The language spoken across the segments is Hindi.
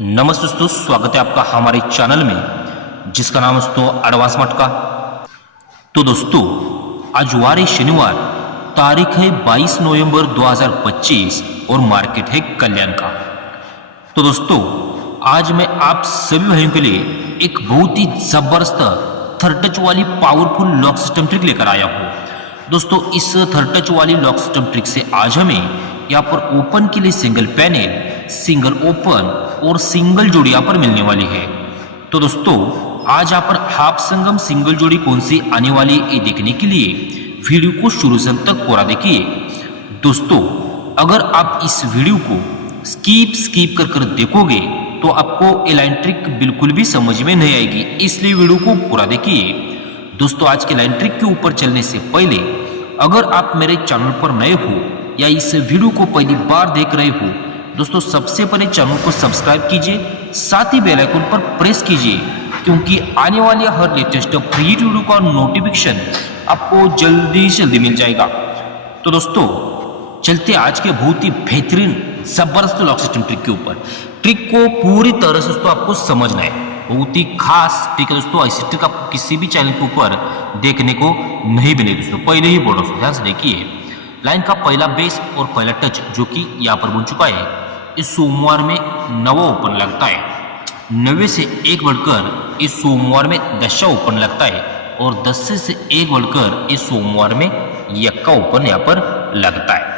नमस्ते दोस्तों, स्वागत है आपका हमारे चैनल में जिसका नाम है दोस्तों एडवांस मटका। तो दोस्तों आज वार है शनिवार, तारीख है 22 नवंबर 2025 और मार्केट है कल्याण का। तो दोस्तों आज मैं आप सभी भाइयों के लिए एक बहुत ही जबरदस्त थर्ड टच वाली पावरफुल लॉक सिस्टम ट्रिक लेकर आया हूँ। दोस्तों इस थर्ड टच वाली लॉक सिस्टम ट्रिक से आज हमें यहाँ पर ओपन के लिए सिंगल पैनल, सिंगल ओपन और सिंगल जोड़ी यहाँ पर मिलने वाली है। तो दोस्तों आज यहाँ पर हाफ संगम सिंगल जोड़ी कौन सी आने वाली है ये देखने के लिए वीडियो को शुरू से अंत तक पूरा देखिए। दोस्तों अगर आप इस वीडियो को स्कीप कर देखोगे तो आपको ये लाइन ट्रिक बिल्कुल भी समझ में नहीं आएगी, इसलिए वीडियो को पूरा देखिए। दोस्तों आज के लाइन ट्रिक के ऊपर चलने से पहले अगर आप मेरे चैनल पर नए हो या इस वीडियो को पहली बार देख रहे हो, दोस्तों सबसे पहले चैनल को सब्सक्राइब कीजिए, साथ ही बेल आइकन पर प्रेस कीजिए, क्योंकि आने वाले हर लेटेस्ट फ्री वीडियो का नोटिफिकेशन आपको जल्दी से जल्दी मिल जाएगा। तो दोस्तों चलते आज के बहुत ही बेहतरीन जबरदस्त लॉक सिस्टम ट्रिक के ऊपर। ट्रिक को पूरी तरह से दोस्तों आपको समझना है, बहुत ही खास ट्रिक है दोस्तों। ऐसी ट्रिक आपको किसी भी चैनल के ऊपर देखने को नहीं मिलेगी दोस्तों, पहले ही बोल रहा हूँ, ध्यान से देखिए। लाइन का पहला बेस और पहला टच जो कि यहाँ पर बन चुका है, इस सोमवार में नवा ओपन लगता है। 90 से एक बढ़कर इस सोमवार में दशा ओपन लगता है और 10 से एक बढ़कर इस सोमवार में यक्का ओपन यहाँ पर लगता है।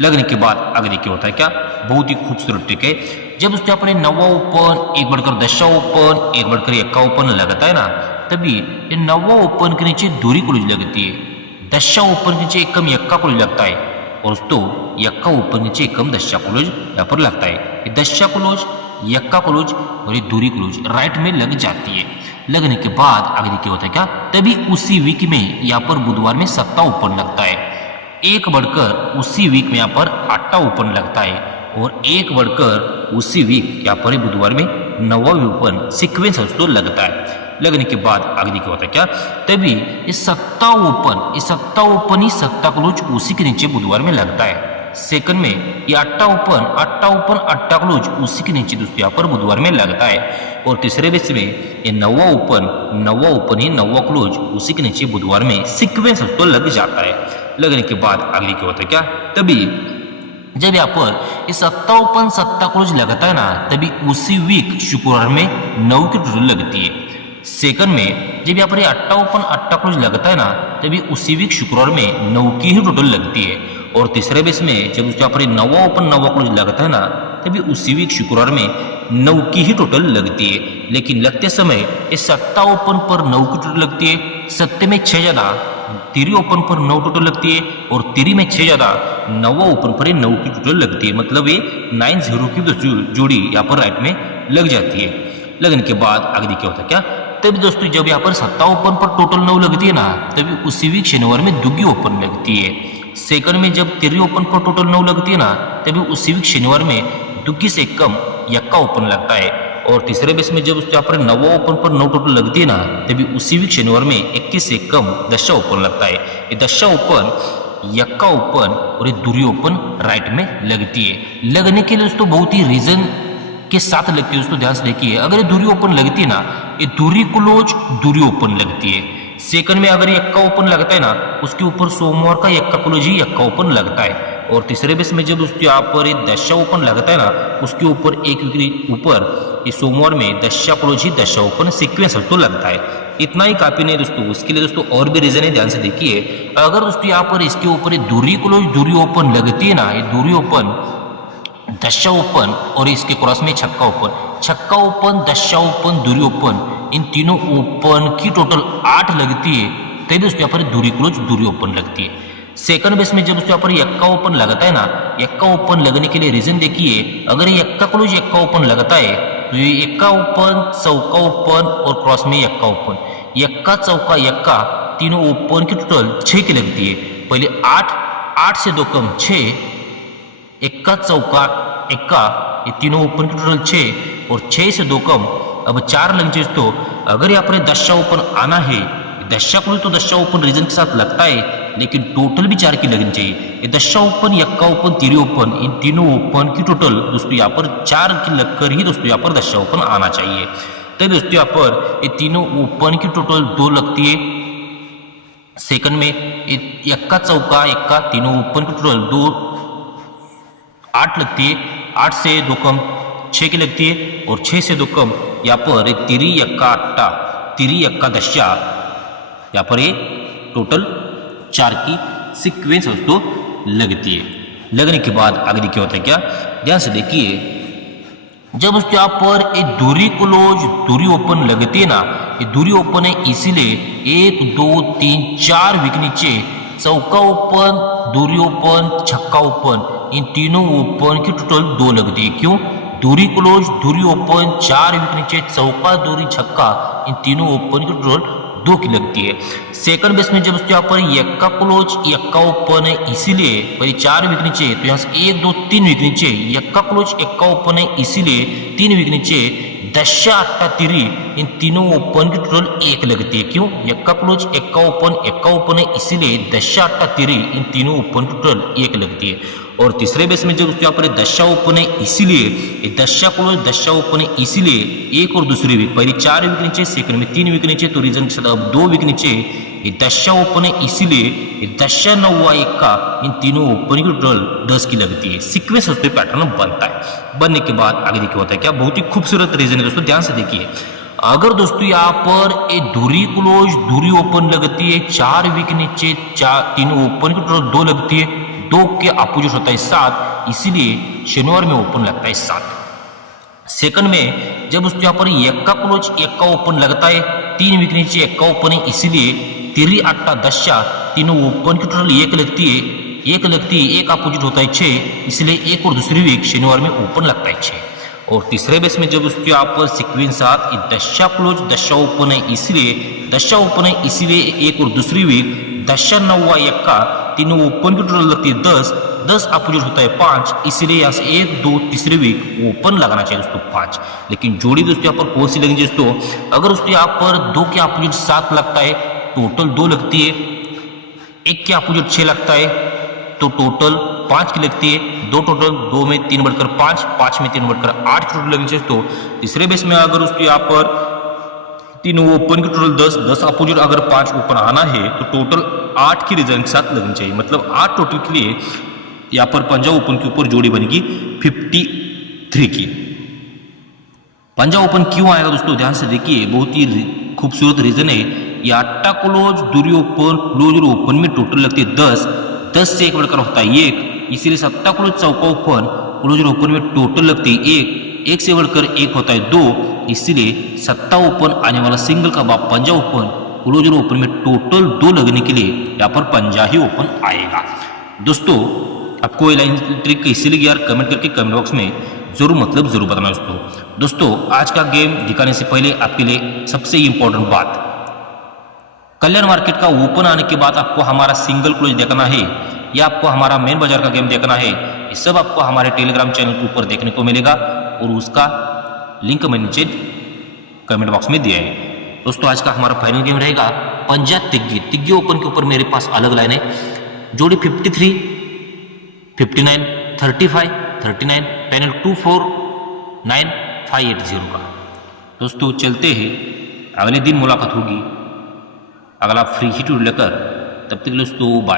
लगने के बाद आगे देखिए होता है क्या, बहुत ही खूबसूरत ट्रिक है। जब उसके अपने नवा ओपन, एक बढ़कर दशा ओपन, एक बढ़कर यक्का ओपन लगता है ना, तभी ये नवा ओपन के नीचे दूरी क्लोज लगती है, दशा ओपन के नीचे एकम यक्का क्लोज लगता है और दोस्तों यक्का ओपन के नीचे एकम दशा क्लोज यहाँ पर लगता है। ये दशा क्लोज, यक्का क्लोज और ये दूरी क्लोज राइट में लग जाती है। लगने के बाद आगे देखिए होता है क्या, तभी उसी वीक में यहाँ पर बुधवार में सत्ता ओपन लगता है, एक बढ़कर उसी वीक में यहाँ पर आटा ओपन लगता है और एक बढ़कर उसी वीक यहाँ पर बुधवार में नवा ओपन सीक्वेंस दोस्तों लगता है। लगने के बाद आगे देखिए होता है क्या, तभी इस सत्ता ओपन ही सत्ता क्लोज उसी के नीचे बुधवार में लगता है। सेकंड में ये अट्टा ओपन अट्टा क्लोज उसी के नीचे दोस्तों यहाँ पर बुधवार में लगता है और तीसरे बेस में ये नवा ओपन ही नवा क्लोज उसी के नीचे बुधवार में सीक्वेंस दोस्तों लग जाता है। लगने के बाद आगे क्या होता है क्या, तभी जब यहाँ पर ये सत्ता ओपन सत्ता क्लोज लगता है ना, तभी उसी वीक शुक्रवार में 9 की टोटल लगती है। सेकंड में जब यहाँ पर अट्टा ओपन अट्टा क्लोज लगता है ना, तभी उसी वीक शुक्रवार में 9 की ही टोटल लगती है और तीसरे बेस में जब यहाँ पर नवा ओपन नवा क्लोज लगता है ना, तभी उसी वीक शुक्रवार में 9 की ही टोटल लगती है। लेकिन लगते समय इस सत्ता ओपन पर 9 की टोटल लगती है, सत्ते में 6 ज्यादा, तिरी ओपन पर 9 टोटल लगती है और तिरी में 6 ज्यादा, नवा ओपन पर 9 की टोटल लगती है। मतलब ये 9-0 की जोड़ी यहाँ पर राइट में लग जाती है। लगने के बाद आगे देखिए होता है क्या, तभी दोस्तों जब यहाँ पर सत्ता ओपन पर टोटल 9 लगती है ना, तभी उसी वीक शनिवार में दुगी ओपन लगती है। सेकंड में जब तिरी ओपन पर टोटल 9 लगती है ना, तभी उसी वीक शनिवार में दुगी से कम यक्का ओपन लगता है और तीसरे बेस में जब यहाँ पर नवा ओपन पर 9 टोटल लगती है ना, तभी उसी वीक शनिवार में 21 से कम दशा ओपन लगता है। ये दशा ओपन, यक्का ओपन और ये दूरी ओपन राइट में लगती है। लगने के लिए दोस्तों बहुत ही रीजन के साथ लगती है दोस्तों, ध्यान से देखिए। अगर ये दूरी ओपन लगती है ना, ये दूरी क्लोज दूरी ओपन लगती है। सेकंड में अगर यक्का ओपन लगता है ना, उसके ऊपर सोमवार का यक्का क्लोज ही यक्का ओपन लगता है और तीसरे बेस में जब उसके यहाँ पर ये दशा ओपन लगता है ना, उसके ऊपर एक वीक ऊपर इस सोमवार में दशा क्लोज ही दशा ओपन सीक्वेंस दोस्तों लगता है। इतना ही काफी नहीं दोस्तों, उसके लिए दोस्तों और भी रीजन है, ध्यान से देखिए। अगर दोस्तों यहाँ पर इसके ऊपर दूरी क्लोज दूरी ओपन लगती है ना, ये दूरी ओपन दशा ओपन और इसके क्रॉस में छक्का ओपन दशा ओपन दूरी ओपन, इन तीनों ओपन की टोटल 8 लगती है, तभी दोस्तों यहाँ पर दूरी क्लोज दूरी ओपन लगती है। सेकंड बेस में जब उसके यहाँ पर यक्का ओपन लगता है ना, यक्का ओपन लगने के लिए रीजन देखिए। अगर यक्का क्लोज यक्का ओपन लगता है तो ये यक्का ओपन चौका ओपन और क्रॉस में यक्का ओपन, यक्का चौका यक्का तीनों ओपन की टोटल 6 की लगती है। पहले 8 से 2 कम 6, इक्का चौका इक्का, ये तीनों ओपन की टोटल 6 और 6 से 2 कम अब 4 लग दोस्तों। अगर यहाँ पर दशा ओपन आना है, दशा क्लोज तो दशा ओपन रीजन के साथ लगता है, लेकिन टोटल भी 4 की लगनी चाहिए। ये दशा ओपन, यक्का ओपन, तिरी ओपन, इन तीनों ओपन की टोटल दोस्तों यहाँ पर 4 की लगकर ही दोस्तों यहाँ पर दशा ओपन आना चाहिए। तो दोस्तों यहाँ पर ये तीनों ओपन की टोटल 2 लगती है। सेकंड में यक्का चौका यक्का तीनों ओपन की टोटल 2 8 लगती है। 8 से 2 कम 6 की लगती है और 6 से 2 कम यहाँ पर एक तिरी यक्का अट्टा, तिरी यक्का दशा, यहाँ पर ये टोटल 4 की सीक्वेंस दोस्तों लगती है। लगने के बाद आगे क्या होता है, क्या ध्यान से देखिए, जब उसके यहाँ पर एक दूरी क्लोज दूरी ओपन लगती है ना, ये दूरी ओपन है इसीलिए 1 2 3 4 वीक नीचे चौका ओपन, दूरी ओपन, छक्का ओपन, इन तीनों ओपन की टोटल 2 लगती है। क्यों? दूरी क्लोज दूरी ओपन 4 वीक नीचे चौका दूरी छक्का, इन तीनों ओपन की टोटल 2 की लगती है। सेकंड बेस में जब उसके यहाँ पर यक्का क्लोज यक्का ओपन है इसीलिए पहले 4 वीक नीचे, तो यहाँ से 1 2 3 वीक नीचे यक्का क्लोज यक्का ओपन है इसीलिए 3 वीक नीचे दशा अट्टा तिरी, इन तीनों ओपन की टोटल 1 लगती है। क्यों? यक्का क्लोज यक्का ओपन है इसीलिए दशा अट्टा तिरी, इन तीनों ओपन की टोटल 1 लगती है। और तीसरे बेस में जब उसके यहाँ पर दशा ओपन है इसीलिए दशा क्लोज दशा ओपन है इसीलिए 1 और दूसरी वीक, पहले 4 वीक नीचे, सेकंड में 3 वीक नीचे, तो रीजन के साथ अब 2 वीक नीचे ये दशा ओपन है इसीलिए दशा नौवा यक्का, इन तीनों ओपन की टोटल 10 की लगती है। सीक्वेंस दोस्तों पैटर्न बनता है। बनने के बाद आगे देखिए होता है क्या, बहुत ही खूबसूरत रीजन है दोस्तों, ध्यान से देखिए। अगर दोस्तों यहाँ पर एक दूरी क्लोज दूरी ओपन लगती है 4 वीक नीचे, तीनों ओपन की टोटल 2 लगती है, 2 के अपोजिट होता है 7, इसीलिए शनिवार में ओपन लगता है 7। सेकंड में जब उसके यहाँ पर यक्का क्लोज यक्का ओपन लगता है 3 वीक नीचे यक्का ओपन है इसीलिए तिरी अट्टा दशा, तीनों ओपन की टोटल 1 लगती है, 1 लगती है, 1 अपोजिट होता है 6, इसलिए 1 और दूसरी वीक शनिवार में ओपन लगता है 6। और तीसरे बेस में जब उसके यहाँ पर सिक्वेंस साथ दशा क्लोज दशा ओपन है इसीलिए दशा ओपन है इसीलिए 1 और दूसरी वीक दशा नौवा यक्का, तीनों ओपन की टोटल लगती है 10, 10 अपोजिट होता है 5, इसीलिए यहाँ से 1 2 तीसरी वीक ओपन लगाना चाहिए दोस्तों 5। लेकिन जोड़ी दोस्तों यहाँ पर कौन सी लगेगी दोस्तों, अगर उसके यहाँ पर 2 के अपोजिट 7 लगता है टोटल 2 लगती है, 1 के अपोजिट 6 लगता है तो टोटल 5 की लगती है, 2 टोटल 2 में 3 बढ़कर 5, 5 में 3 बढ़कर 8 की टोटल लगनी चाहिए। तो तीसरे बेस में अगर उसके यहाँ पर तीनों ओपन की टोटल 10, 10 अपोजिट अगर 5 ओपन आना है तो टोटल 8 की रिजल्ट के साथ लगनी चाहिए, मतलब 8 टोटल के लिए यहाँ पर पंजा ओपन के ऊपर जोड़ी बनेगी 53 की। पंजा ओपन क्यों आएगा दोस्तों, ध्यान से देखिए, बहुत ही खूबसूरत रीजन है। ये अट्टा क्लोज दूरी ओपन क्लोज और ओपन में टोटल लगती है 10, 10 से 1 बढ़कर होता है 1, इसीलिए सट्टा क्लोज चौका ओपन क्लोज और ओपन में टोटल लगती है 1, 1 से बढ़कर 1 होता है 2, इसीलिए सट्टा ओपन आने वाला सिंगल का बाप पंजा ओपन क्लोज और ओपन में टोटल 2 लगने के लिए यहाँ पर पंजा ही ओपन आएगा। दोस्तों आपको ये लाइन ट्रिक कैसी लगी यार, कमेंट करके कमेंट बॉक्स में जरूर जरूर बताना दोस्तों। आज का गेम दिखाने से पहले आपके लिए सबसे इंपॉर्टेंट बात, कल्याण मार्केट का ओपन आने के बाद आपको हमारा सिंगल क्लोज देखना है या आपको हमारा मेन बाजार का गेम देखना है, ये सब आपको हमारे टेलीग्राम चैनल के ऊपर देखने को मिलेगा और उसका लिंक मैंने नीचे कमेंट बॉक्स में दिया है। दोस्तों आज का हमारा फाइनल गेम रहेगा पंजा तिग्गी ओपन के ऊपर मेरे पास अलग लाइन है, जोड़ी 53, 59, 35, 39, पैनल 249580 का। दोस्तों चलते हैं, अगले दिन मुलाकात होगी अगला फ्री हिट लेकर, तब तक दोस्तों बाय।